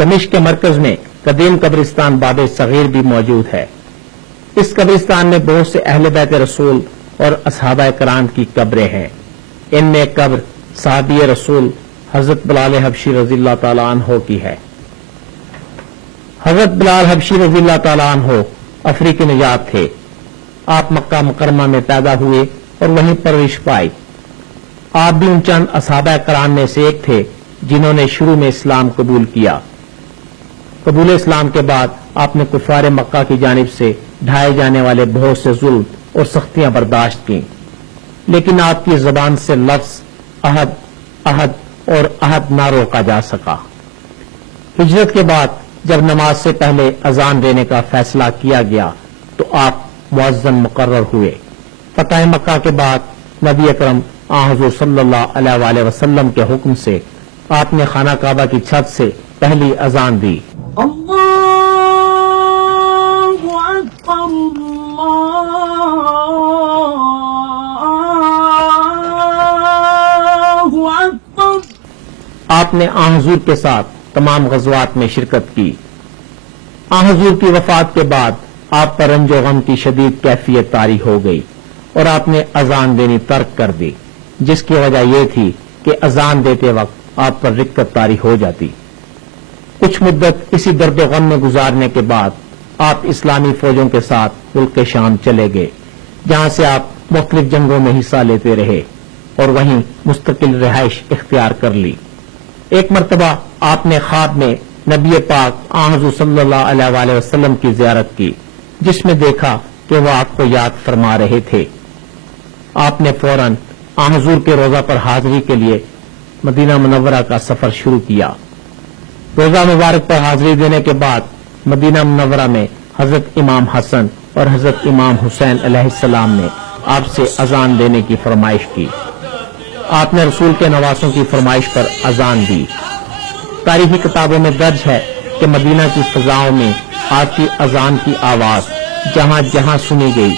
دمشق کے مرکز میں قدیم قبرستان باب صغیر بھی موجود ہے۔ اس قبرستان میں بہت سے اہل بیت رسول اور اصحابہ کرام کی قبریں ہیں۔ ان میں ایک قبر صحابی رسول حضرت بلال حبشی رضی اللہ تعالیٰ عنہ کی ہے۔ حضرت بلال حبشی رضی اللہ تعالیٰ عنہ افریقی نژاد تھے۔ آپ مکہ مکرمہ میں پیدا ہوئے اور وہیں پرورش پائی۔ آپ بھی ان چند اصحابہ کرام میں سے ایک تھے جنہوں نے شروع میں اسلام قبول کیا۔ قبول اسلام کے بعد آپ نے کفار مکہ کی جانب سے ڈھائے جانے والے بہت سے ظلم اور سختیاں برداشت کیں، لیکن آپ کی زبان سے لفظ عہد عہد اور عہد نہ روکا جا سکا۔ ہجرت کے بعد جب نماز سے پہلے اذان دینے کا فیصلہ کیا گیا تو آپ مؤذن مقرر ہوئے۔ فتح مکہ کے بعد نبی اکرم حضور صلی اللہ علیہ وآلہ وسلم کے حکم سے آپ نے خانہ کعبہ کی چھت سے پہلی اذان دی۔ اللہ اکبر اللہ اکبر۔ آپ نے حضور کے ساتھ تمام غزوات میں شرکت کی۔ حضور کی وفات کے بعد آپ پر رنج و غم کی شدید کیفیت طاری ہو گئی اور آپ نے اذان دینی ترک کر دی، جس کی وجہ یہ تھی کہ اذان دیتے وقت آپ پر رکت طاری ہو جاتی۔ کچھ مدت اسی درد و غم میں گزارنے کے بعد آپ اسلامی فوجوں کے ساتھ ملک شام چلے گئے، جہاں سے آپ مختلف جنگوں میں حصہ لیتے رہے اور وہیں مستقل رہائش اختیار کر لی۔ ایک مرتبہ آپ نے خواب میں نبی پاک حضور صلی اللہ علیہ وآلہ وسلم کی زیارت کی، جس میں دیکھا کہ وہ آپ کو یاد فرما رہے تھے۔ آپ نے فوراً حضور کے روضہ پر حاضری کے لیے مدینہ منورہ کا سفر شروع کیا۔ روضہ مبارک پر حاضری دینے کے بعد مدینہ منورہ میں حضرت امام حسن اور حضرت امام حسین علیہ السلام نے آپ سے اذان دینے کی فرمائش کی۔ آپ نے رسول کے نواسوں کی فرمائش پر اذان دی۔ تاریخی کتابوں میں درج ہے کہ مدینہ کی فضاؤں میں آپ کی اذان کی آواز جہاں جہاں سنی گئی،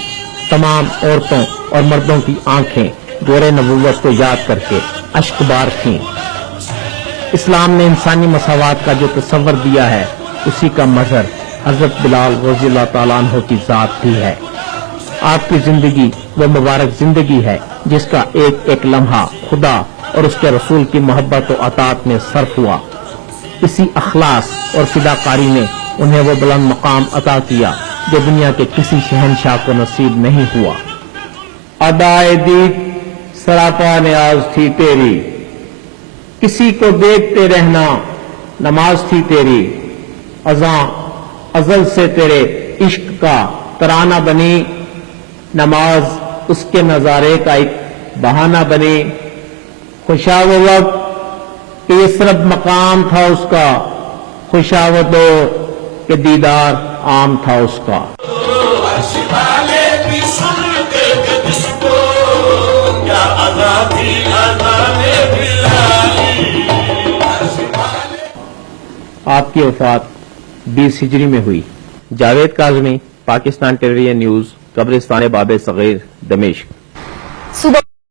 تمام عورتوں اور مردوں کی آنکھیں دور نبوت کو یاد کر کے اشک بار تھیں۔ اسلام نے انسانی مساوات کا جو تصور دیا ہے، اسی کا مظہر حضرت بلال رضی اللہ تعالیٰ عنہ کی ذات بھی ہے۔ آپ کی زندگی وہ مبارک زندگی ہے جس کا ایک ایک لمحہ خدا اور اس کے رسول کی محبت و اطاعت میں صرف ہوا۔ اسی اخلاص اور فداکاری نے انہیں وہ بلند مقام عطا کیا جو دنیا کے کسی شہنشاہ کو نصیب نہیں ہوا۔ ادائے دید سراپا نیاز تھی تیری، کسی کو دیکھتے رہنا نماز تھی تیری، اذاں ازل سے تیرے عشق کا ترانہ بنی، نماز اس کے نظارے کا ایک بہانہ بنی۔ خوشا وہ وقت کہ یثرب مقام تھا اس کا، خوشا وہ دور کہ دیدار عام تھا اس کا۔ آپ کی وفات 20 ہجری میں ہوئی۔ جاوید کاظمی، پاکستان ٹیلی ویژن نیوز، قبرستان باب صغیر، دمشق۔